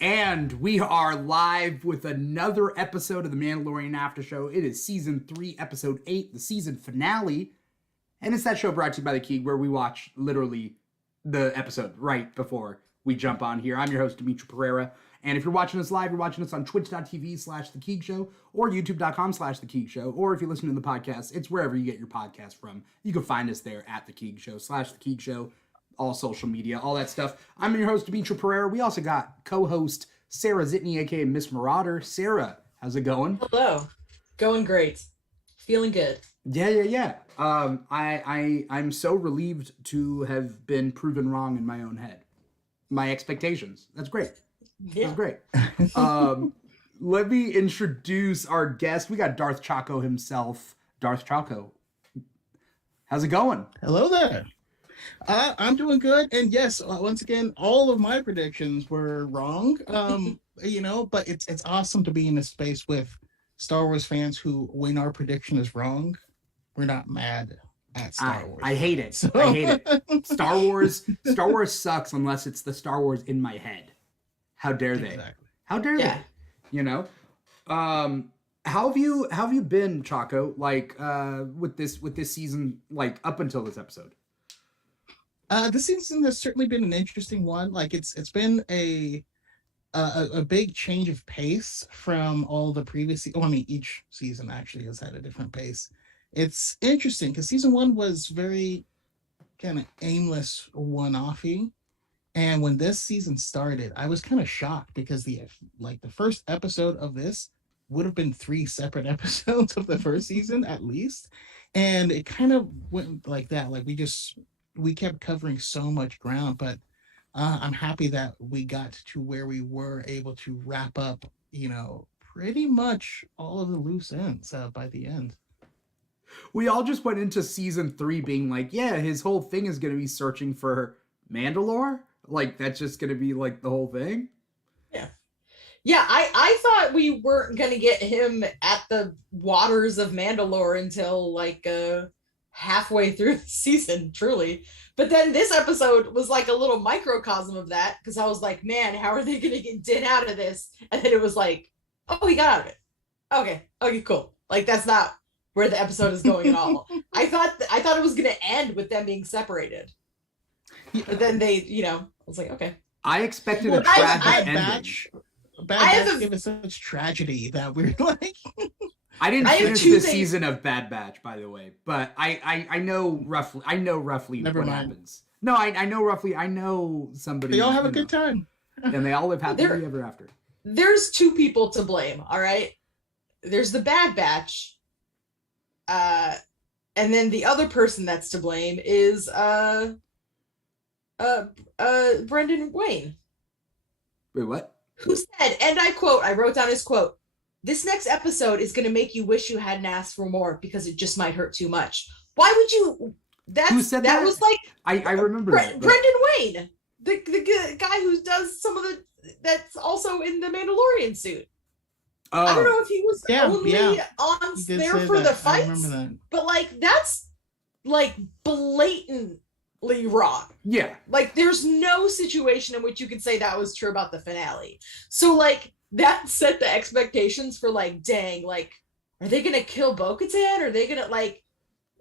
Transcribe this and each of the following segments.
And we are live with another episode of the Mandalorian Aftershow. It is season 3, episode 8, the season finale. And it's that show brought to you by The Keeg where we watch literally the episode right before we jump on here. I'm your host, Dimithri Perera. And if you're watching us live, you're watching us on twitch.tv/The Keeg Show or youtube.com/The Keeg Show. Or if you're listening to the podcast, it's wherever you get your podcast from. You can find us there at The Keeg Show /The Keeg Show. All social media, all that stuff. I'm your host, Dimithri Perera. We also got co-host Sara Zitney, aka Miss Marauder. Sarah, how's it going? Hello. Going great. Feeling good. Yeah. I'm so relieved to have been proven wrong in my own head. My expectations. That's great. Yeah. That's great. Let me introduce our guest. We got Darth Choco himself. Darth Choco. How's it going? Hello there. I'm doing good, and yes, once again, all of my predictions were wrong. But it's awesome to be in a space with Star Wars fans who, when our prediction is wrong, we're not mad at Star Wars. I hate it. I hate it. Star Wars sucks unless it's the Star Wars in my head. How dare they? Exactly. How dare they? You know? How have you been, Choco? Like with this season, like up until this episode? This season has certainly been an interesting one. Like it's been a big change of pace from all the previous. Each season actually has had a different pace. It's interesting because season 1 was very kind of aimless, one-offy, and when this season started, I was kind of shocked because the first episode of this would have been 3 separate episodes of the first season at least, and it kind of went like that. Like we kept covering so much ground, but I'm happy that we got to where we were able to wrap up, pretty much all of the loose ends by the end. We all just went into season 3 being like, yeah, his whole thing is going to be searching for Mandalore. Like, that's just going to be like the whole thing. Yeah, I thought we weren't going to get him at the waters of Mandalore until like halfway through the season, truly. But then this episode was like a little microcosm of that, because I was like, man, how are they gonna get Din out of this? And then it was like, oh, he got out of it. Okay, cool. Like, that's not where the episode is going at all. I thought it was gonna end with them being separated, but then they, I was like, okay. I expected a tragic ending. Bad Batch gave us such tragedy that we're like. I didn't finish this season of Bad Batch, by the way, but I know roughly what happens. No, I know roughly. I know somebody. They all have a good time, and they all live happily ever after. There's 2 people to blame. All right, there's the Bad Batch, and then the other person that's to blame is Brendan Wayne. Wait, what? Who said? And I quote. I wrote down his quote. This next episode is going to make you wish you hadn't asked for more because it just might hurt too much. Why would you? Who said that? That was like I remember that. Brendan Wayne, the guy who does some of the that's also in the Mandalorian suit. Oh. I don't know if he was only on there for the fights, but like that's like blatantly wrong. Yeah, like there's no situation in which you could say that was true about the finale. So like. That set the expectations for like, dang, like, are they gonna kill Bo-Katan? Are they gonna like?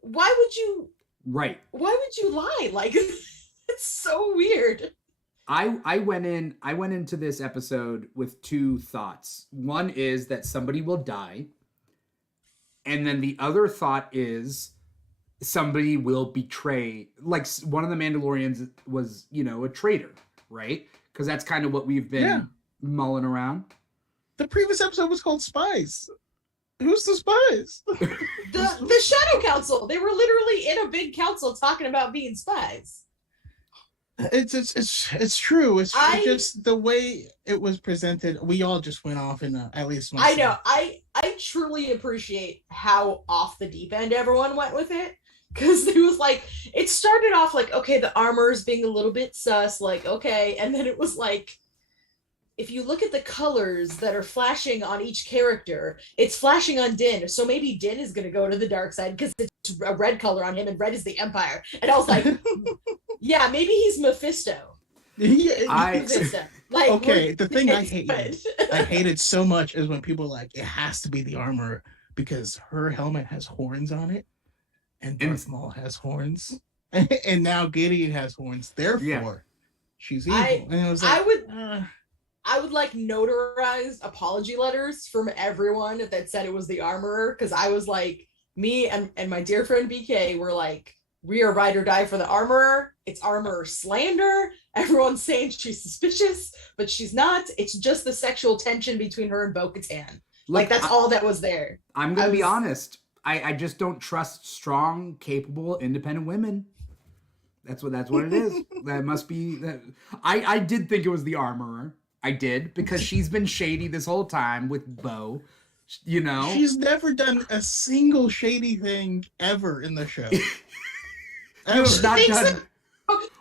Why would you? Right. Why would you lie? Like, it's so weird. I went into this episode with 2 thoughts. One is that somebody will die, and then the other thought is somebody will betray. Like one of the Mandalorians was, a traitor, right? Because that's kind of what we've been mulling around. The previous episode was called Spies. Who's the spies? the Shadow Council. They were literally in a big council talking about being spies. It's true. It's just the way it was presented. We all just went off in at least. I know. I truly appreciate how off the deep end everyone went with it, because it was like it started off like, okay, the armor is being a little bit sus, like okay, and then it was like, if you look at the colors that are flashing on each character, it's flashing on Din. So maybe Din is going to go to the dark side because it's a red color on him, and red is the Empire. And I was like, yeah, maybe he's Mephisto. I Like, okay, the thing I hate hated so much is when people are like, it has to be the armor because her helmet has horns on it, and Darth Maul has horns, and now Gideon has horns. yeah. Therefore, she's evil. And it was like, I would like notarized apology letters from everyone that said it was the armorer, because I was like, me and my dear friend BK were like, we are ride or die for the armorer. It's armorer slander. Everyone's saying she's suspicious, but she's not. It's just the sexual tension between her and Bo-Katan. Like, that's all that was there. I'm gonna be honest. I just don't trust strong, capable, independent women. That's what it is. That must be that. I did think it was the armorer. I did, because she's been shady this whole time with Bo. You know, she's never done a single shady thing ever in the show.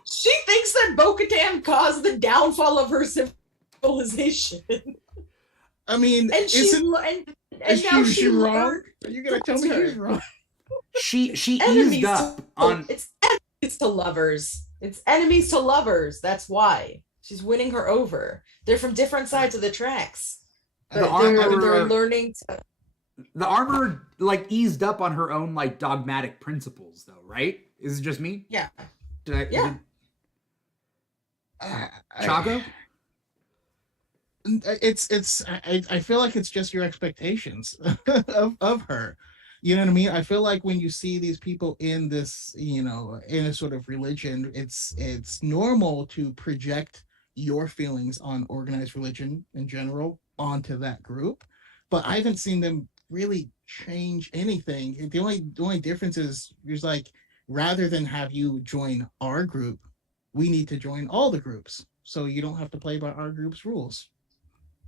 She thinks that Bo-Katan caused the downfall of her civilization. I mean, and she's now she wrong? Are you gonna tell me she's wrong? She eased up on. It's enemies to lovers. It's enemies to lovers. That's why she's winning her over. They're from different sides of the tracks. They're learning to. The armor like eased up on her own like dogmatic principles, though, right? Is it just me? Yeah. Choco? I feel like it's just your expectations of her. You know what I mean? I feel like when you see these people in this, in a sort of religion, it's normal to project your feelings on organized religion in general onto that group. But I haven't seen them really change anything. The only difference is there's like, rather than have you join our group, we need to join all the groups. So you don't have to play by our group's rules.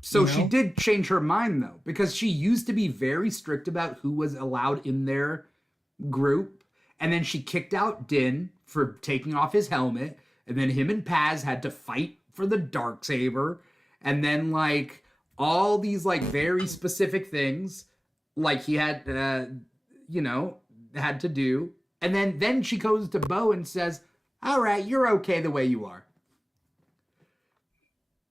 So she did change her mind, though, because she used to be very strict about who was allowed in their group. And then she kicked out Din for taking off his helmet. And then him and Paz had to fight for the Darksaber. And then, like, all these, like, very specific things, like, he had, had to do. And then she goes to Bo and says, all right, you're okay the way you are.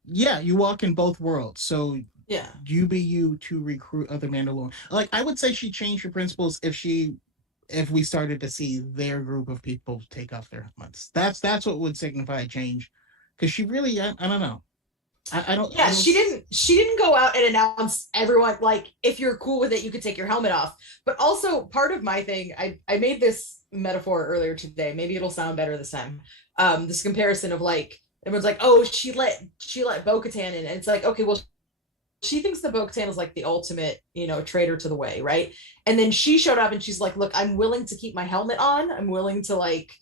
Yeah, you walk in both worlds. So yeah, you be you to recruit other Mandalorians. Like, I would say she changed her principles if we started to see their group of people take off their helmets. That's what would signify a change. Because she really, I don't know. I don't. Yeah, she didn't go out and announce everyone, like, if you're cool with it, you could take your helmet off. But also part of my thing, I made this metaphor earlier today. Maybe it'll sound better this time. This comparison of like, everyone's like, oh, she let Bo-Katan in, and it's like, okay, well, she thinks that Bo-Katan is like the ultimate, traitor to the way, right? And then she showed up and she's like, look, I'm willing to keep my helmet on. I'm willing to like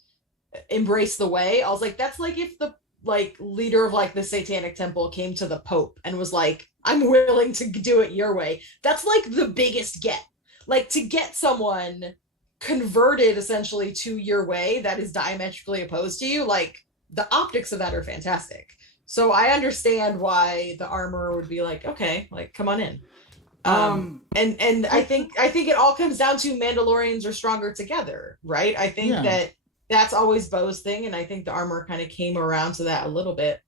embrace the way. I was like, that's like if the like leader of like the Satanic Temple came to the Pope and was like, I'm willing to do it your way. That's like the biggest get. Like, to get someone converted essentially to your way that is diametrically opposed to you, like, the optics of that are fantastic. So I understand why the armorer would be like, okay, like, come on in. And I think it all comes down to Mandalorians are stronger together, right? I think that's always Bo's thing, and I think the armorer kind of came around to that a little bit.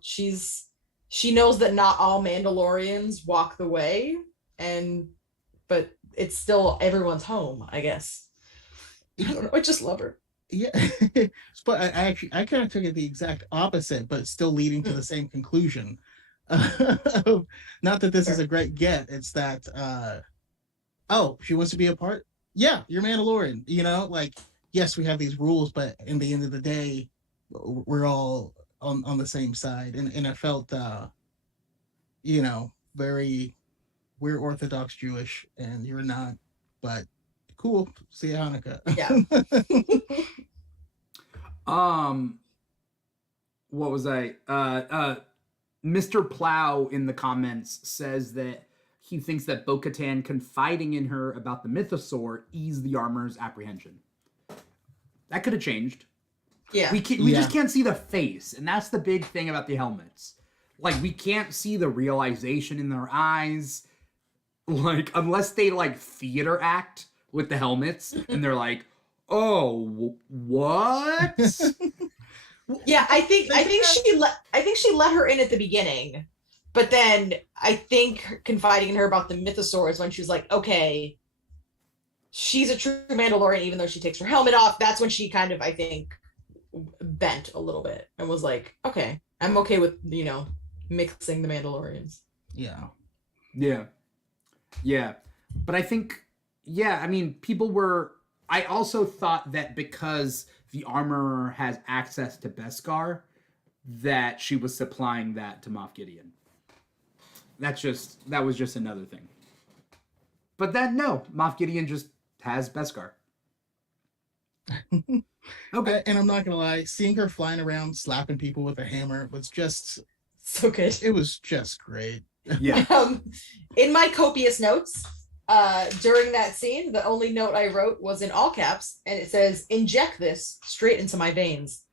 She knows that not all Mandalorians walk the way, but it's still everyone's home, I guess. I don't know, I just love her. Yeah, but I kind of took it the exact opposite, but still leading to the same conclusion. Not that this is a great get. It's that, she wants to be a part. Yeah, you're Mandalorian. Like, yes, we have these rules, but in the end of the day, we're all on the same side. And I felt, very, we're Orthodox Jewish, and you're not, but. Cool. See you, Hanukkah. Yeah. What was I? Mr. Plow in the comments says that he thinks that Bo-Katan confiding in her about the mythosaur eased the armor's apprehension. That could have changed. Yeah. We just can't see the face, and that's the big thing about the helmets. Like, we can't see the realization in their eyes. Like, unless they like theater act with the helmets, and they're like, oh, what? Yeah, I think she let her in at the beginning, but then I think confiding in her about the mythosaurs when she was like, okay, she's a true Mandalorian even though she takes her helmet off. That's when she kind of, I think, bent a little bit and was like, okay, I'm okay with, mixing the Mandalorians. Yeah. But I think, I mean, I also thought that because the armorer has access to Beskar, that she was supplying that to Moff Gideon. That was just another thing. But then, no, Moff Gideon just has Beskar. Okay. And I'm not gonna lie, seeing her flying around slapping people with a hammer was just so good. It was just great. Yeah. In my copious notes, during that scene, the only note I wrote was in all caps, and it says, "Inject this straight into my veins."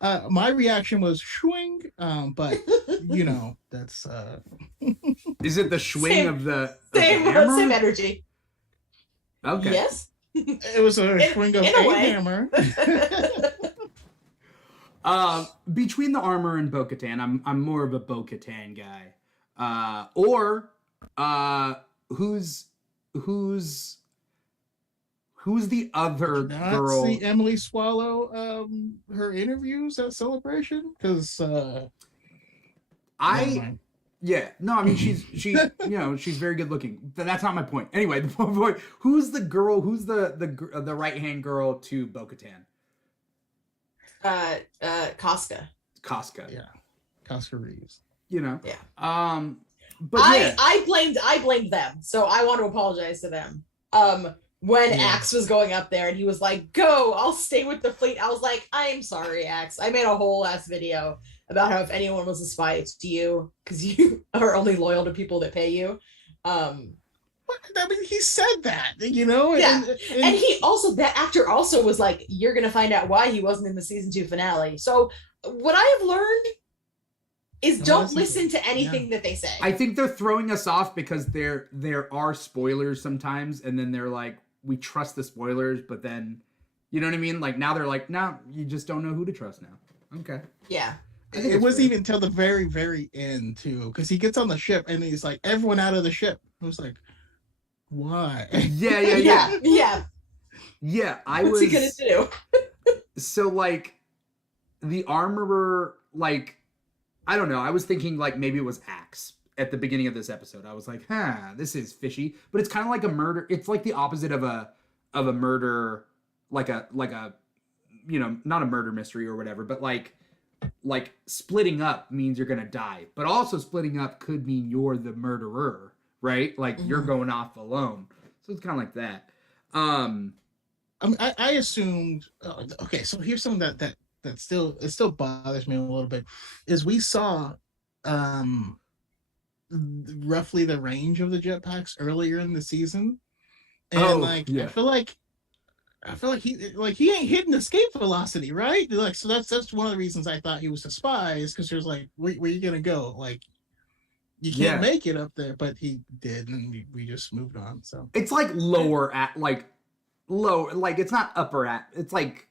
My reaction was swing, but that's Is it the swing of the same hammer? same energy? Okay. Yes. It was a swing of a hammer. Between the armor and Bo-Katan, I'm more of a Bo-Katan guy. Or who's the other girl? See Emily swallow her interviews at Celebration? Because I mean she's very good looking. That's not my point. Anyway, the point, who's the girl? Who's the right hand girl to Bo-Katan? Casca. Yeah, Casca Reeves. Yeah. But I blamed them, so I want to apologize to them. When Axe was going up there and he was like, "Go, I'll stay with the fleet," I was like, "I'm sorry, Axe." I made a whole ass video about how if anyone was a spy, it's you, because you are only loyal to people that pay you. I mean, he said that, Yeah, and he also, that actor also was like, "You're gonna find out why he wasn't in the season 2 finale." So what I have learned is don't listen to anything that they say. I think they're throwing us off because there are spoilers sometimes, and then they're like, we trust the spoilers, but then, you know what I mean? Like, now they're like, no, you just don't know who to trust now. Okay. Yeah. It wasn't even till the very, very end, too, because he gets on the ship and he's like, everyone out of the ship. I was like, why? Yeah. Yeah, What's he gonna do? So, like, the armorer, like, I don't know. I was thinking, like, maybe it was Axe at the beginning of this episode. I was like, this is fishy. But it's kind of like a murder. It's like the opposite of a murder, like a not a murder mystery or whatever, but like splitting up means you're going to die. But also splitting up could mean you're the murderer, right? Like, you're going off alone. So it's kind of like that. I assumed, okay, so here's something that still bothers me a little bit, is we saw roughly the range of the jetpacks earlier in the season, and I feel like he ain't hitting escape velocity, right? Like, so that's one of the reasons I thought he was a spy, is because there's like, where you gonna go? Like, you can't make it up there, but he did, and we just moved on. So it's like lower at low, like it's not upper at, it's like,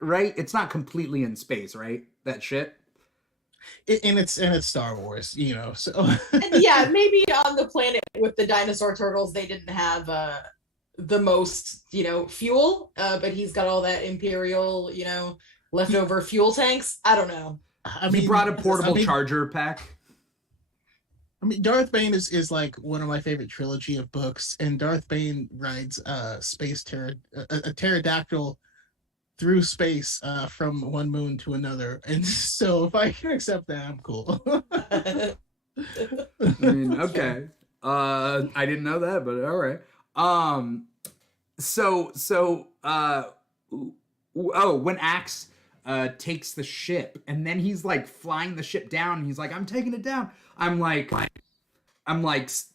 right? It's not completely in space, right? That shit. And it's Star Wars, so and yeah, maybe on the planet with the dinosaur turtles they didn't have the most fuel, but he's got all that Imperial leftover fuel tanks. I don't know. He brought a portable charger pack. I mean, Darth Bane is like one of my favorite trilogy of books, and Darth Bane rides a pterodactyl through space from one moon to another, and so if I can accept that, I'm cool. I mean, okay. I didn't know that, but all right. When Axe takes the ship, and then he's like flying the ship down, and he's like, "I'm taking it down." I'm like,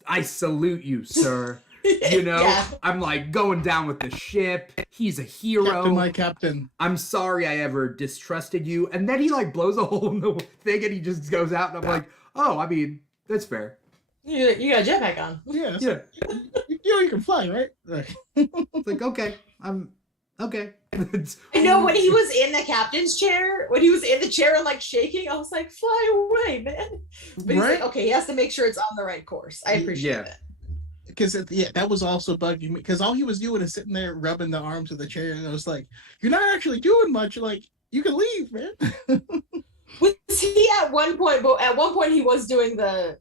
I salute you, sir. Yeah. I'm like going down with the ship. He's a hero. Captain, my captain. I'm sorry I ever distrusted you. And then he like blows a hole in the thing and he just goes out, and I'm like, oh, I mean, that's fair. You got a jetpack on. Yeah. You can fly, right? It's like, okay, I'm Okay. I know when he was in the captain's chair, when he was in the chair and like shaking, I was like, fly away, man. But he's like, okay, he has to make sure it's on the right course. I appreciate it. Because that was also bugging me because all he was doing is sitting there rubbing the arms of the chair, and I was like, "You're not actually doing much. Like, you can leave, man." Was he at one point? But at one point, he was doing the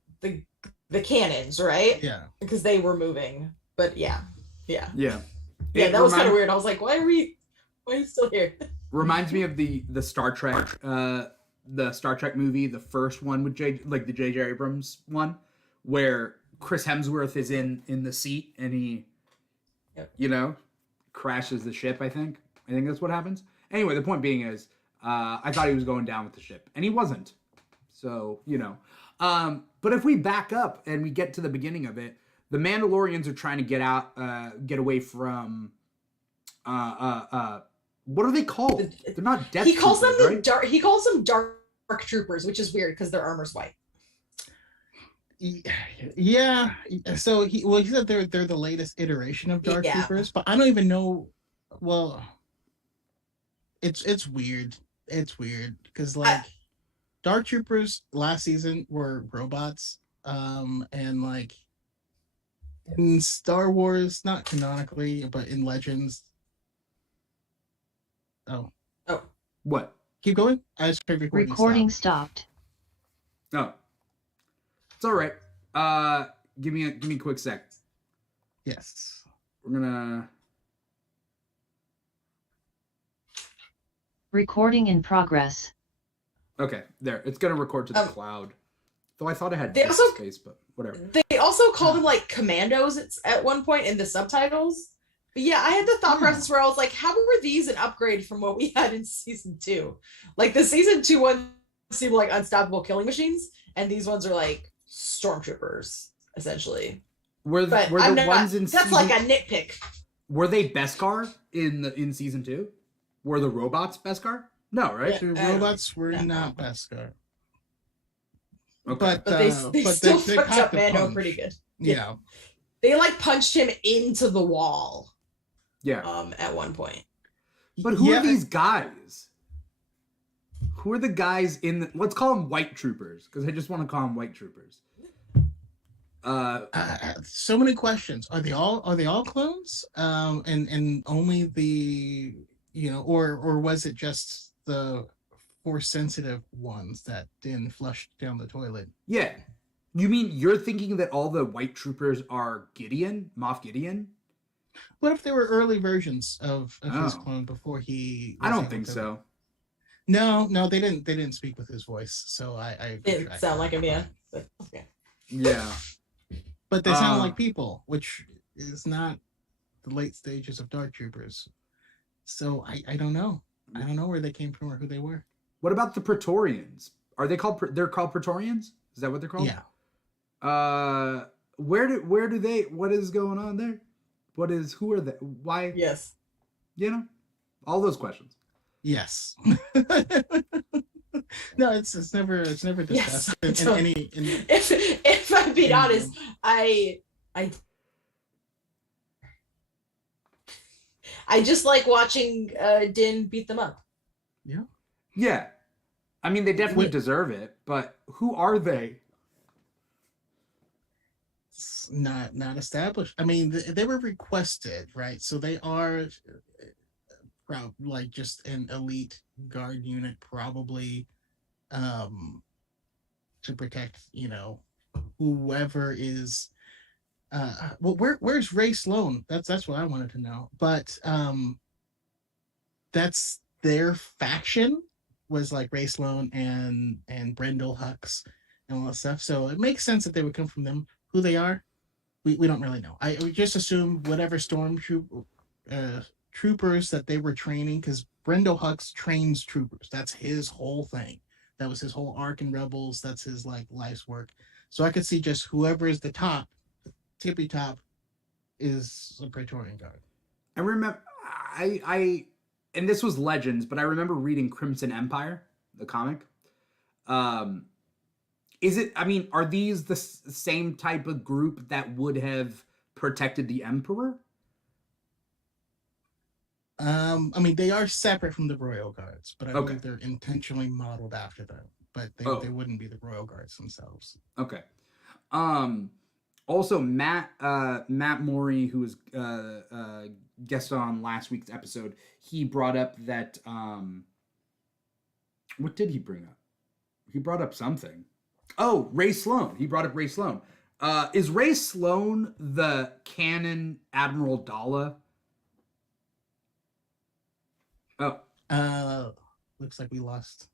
cannons, right? Yeah, because they were moving. But yeah. That was kind of weird. I was like, why are you still here? Reminds me of the Star Trek, movie, the first one with the J.J. Abrams one, where Chris Hemsworth is in the seat and he, crashes the ship. I think that's what happens. Anyway, the point being is, I thought he was going down with the ship, and he wasn't. So but if we back up and we get to the beginning of it, the Mandalorians are trying to get away from, what are they called? They're not Death He calls Troopers, them right? He calls them Dark Troopers, which is weird because their armor's white. Yeah. So he said they're the latest iteration of Dark Troopers, but I don't even know. Well, it's weird. It's weird because Dark Troopers last season were robots, and like in Star Wars, not canonically, but in Legends. Oh, What? Keep going. I just heard recording stopped. Oh, it's all right. Give me a quick sec. Yes. We're gonna. Recording in progress. Okay, there. It's gonna record to the cloud. Though I thought I had space, but whatever. They also called them like commandos at one point in the subtitles. But yeah, I had the thought process where I was like, how were these an upgrade from what we had in season 2? Like the season 2 ones seem like unstoppable killing machines, and these ones are like stormtroopers, essentially. Were the ones in that's like a nitpick. Were they Beskar in season 2? Were the robots Beskar? No, right? The robots were not Beskar. Okay. But they still fucked up Mando pretty good. Yeah. They like punched him into the wall. Yeah. At one point. But who are these guys? Who are the guys let's call them white troopers, because I just want to call them white troopers. So many questions. Are they all clones? And only the or was it just the force sensitive ones that Din flushed down the toilet? Yeah. You mean you're thinking that all the white troopers are Moff Gideon? What if they were early versions of his clone before he? I don't think so. No, they didn't speak with his voice, so I didn't sound like him, yeah. But, okay. Yeah. But they sound like people, which is not the late stages of Dark Troopers. So I don't know. I don't know where they came from or who they were. What about the Praetorians? Are they called? They're called Praetorians? Is that what they're called? Yeah. Where do they? What is going on there? Who are they? Why? Yes. All those questions. Yes. No, it's never discussed. Yes, if I'm being honest, I just like watching Din beat them up. Yeah. Yeah. I mean, they definitely deserve it, but who are they? It's not established. I mean, they were requested, right? So they are like just an elite guard unit, probably, to protect, whoever is. Well, where's Ray Sloan? That's what I wanted to know. But that's their faction, was like Ray Sloan and Brendel Hux and all that stuff. So it makes sense that they would come from them. Who they are, we don't really know. I would just assume whatever troopers that they were training, because Brendel Hux trains troopers. That's his whole thing. That was his whole arc in Rebels. That's his like life's work. So I could see just whoever is the top, tippy top, is a Praetorian Guard. I remember, and this was Legends, but I remember reading Crimson Empire, the comic. Are these the same type of group that would have protected the Emperor? I mean, they are separate from the Royal Guards, but I Okay. believe they're intentionally modeled after them. But they wouldn't be the Royal Guards themselves. Okay. Also, Matt Morey, who was guest on last week's episode, he brought up that what did he bring up? He brought up something. Oh, Ray Sloan. He brought up Ray Sloan. Is Ray Sloan the canon Admiral Dalla? Oh, Looks like we lost.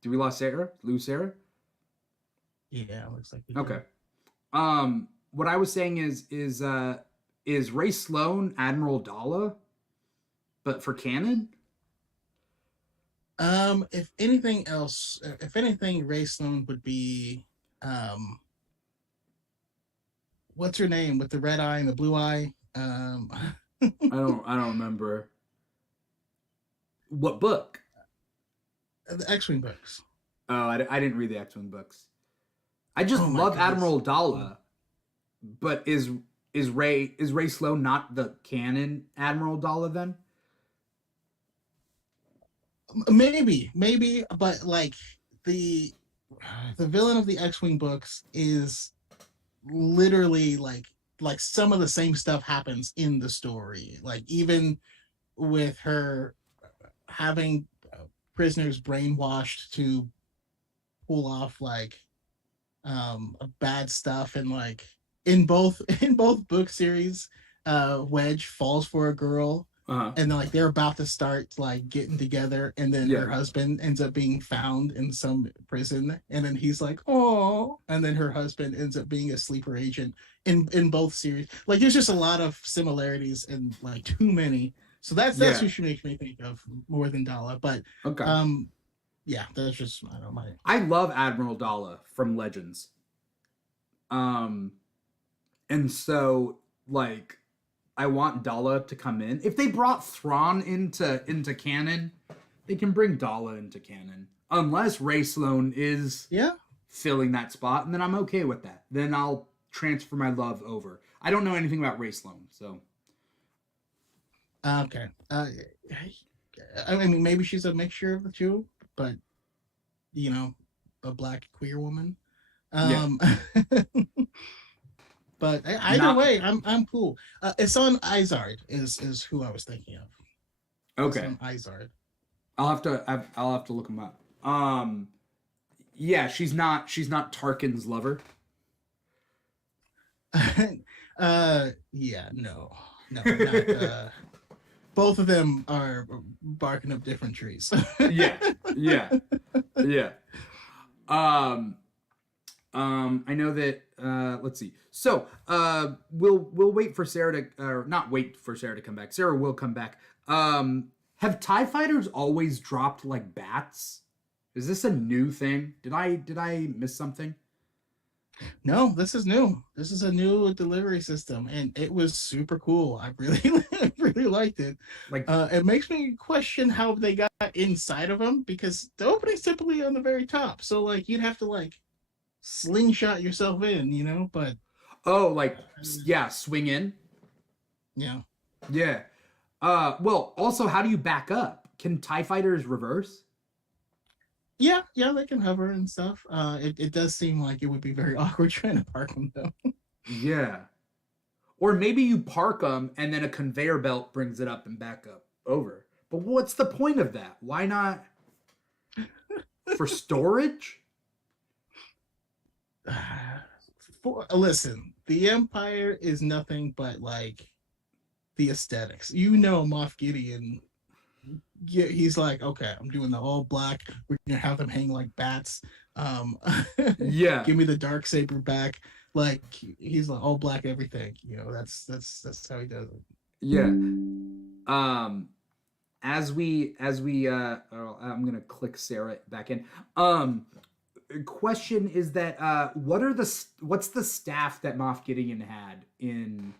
did we lose Sarah? Lose Sarah? Yeah, looks like we Okay. What I was saying is Ray Sloan Admiral Dalla, but for canon? If anything else, if anything, Ray Sloan would be what's her name with the red eye and the blue eye? I don't remember. What book? The X-Wing books. Oh, I didn't read the X-Wing books. I just Oh my love goodness. Admiral Dalla, but is Ray Sloan not the canon Admiral Dalla then? Maybe, but like the villain of the X-Wing books is literally like some of the same stuff happens in the story. Like even with her having prisoners brainwashed to pull off like bad stuff, and like in both book series, Wedge falls for a girl. Uh-huh. And then like they're about to start like getting together, and then Yeah. her husband ends up being found in some prison, and then he's like, oh, and then her husband ends up being a sleeper agent in both series. Like there's just a lot of similarities, and like too many. So that's Yeah. who she makes me think of more than Dalla. But Okay. yeah, that's just I don't know my. I love Admiral Dalla from Legends. And so like I want Dalla to come in. If they brought Thrawn into canon, they can bring Dalla into canon. Unless Ray Sloan is filling that spot, and then I'm okay with that. Then I'll transfer my love over. I don't know anything about Ray Sloan, so. Okay. I mean, maybe she's a mixture of the two, but you know, a black queer woman. But either way, I'm cool. It's on Izard is who I was thinking of. Okay. It's on Izard. I'll have to look him up. Yeah, she's not Tarkin's lover. Yeah, no, not, both of them are barking up different trees. Yeah. I know that. Let's see. So, we'll wait for Sarah to, or not wait for Sarah to come back. Sarah will come back. Have TIE fighters always dropped like bats? Is this a new thing? Did I miss something? No, this is new. This is a new delivery system, and it was super cool. I really liked it. Like, it makes me question how they got inside of them, because the opening's typically on the very top. So like you'd have to like slingshot yourself in, you know. But swing in. Yeah. Yeah. Well, also, how do you back up? Can TIE fighters reverse? Yeah, they can hover and stuff. It does seem like it would be very awkward trying to park them though. Yeah. Or maybe you park them and then a conveyor belt brings it up and back up over. But what's the point of that? Why not for storage? Listen, the Empire is nothing but like the aesthetics. You know, Moff Gideon. Yeah, he's like, okay, I'm doing the all black. We're gonna have them hang like bats. Yeah. Give me the dark saber back. Like he's like all black everything. You know, that's how he does it. Yeah. As we I'm gonna click Sarah back in. Question is that what's the staff that Moff Gideon had in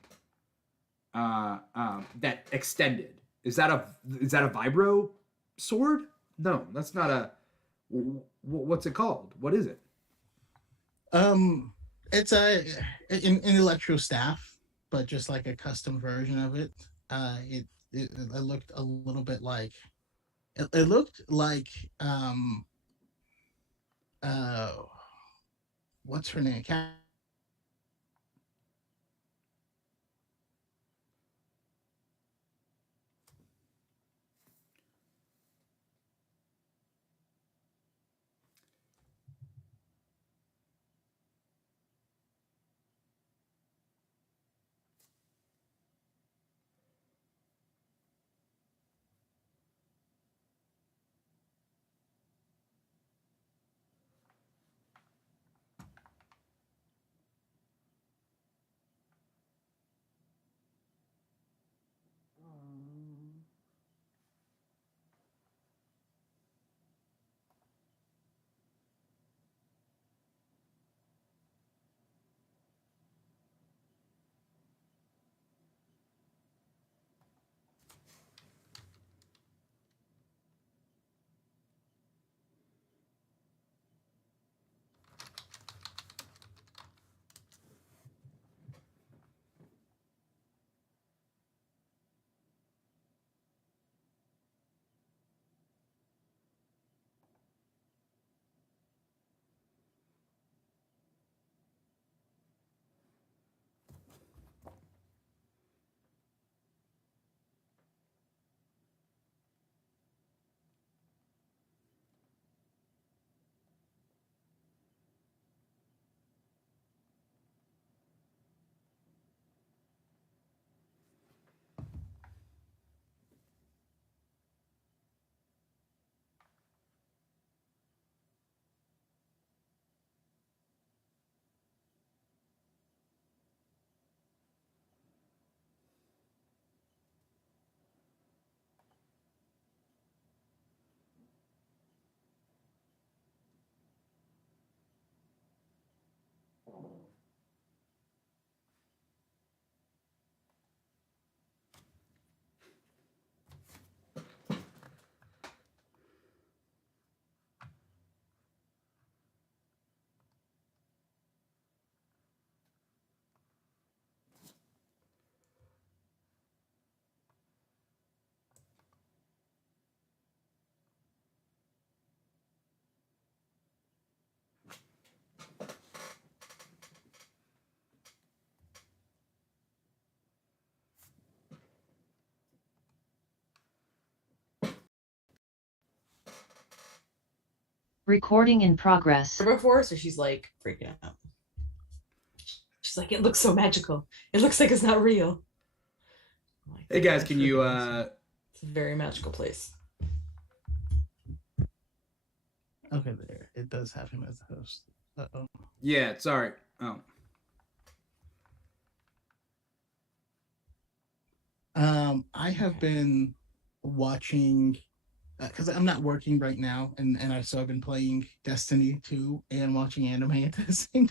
that extended? Is that a vibro sword? No, that's not a. What's it called? What is it? It's an electro staff, but just like a custom version of it. it looked a little bit like it looked like uh what's her name? Recording in progress. before, so she's like freaking out. She's like, it looks so magical. It looks like it's not real. Like, Hey guys, can you it's a very magical place. Okay, there. It does have him as the host. Uh-oh. Yeah, sorry. Oh. I have been watching because I'm not working right now, and I've been playing Destiny 2 and watching anime at the same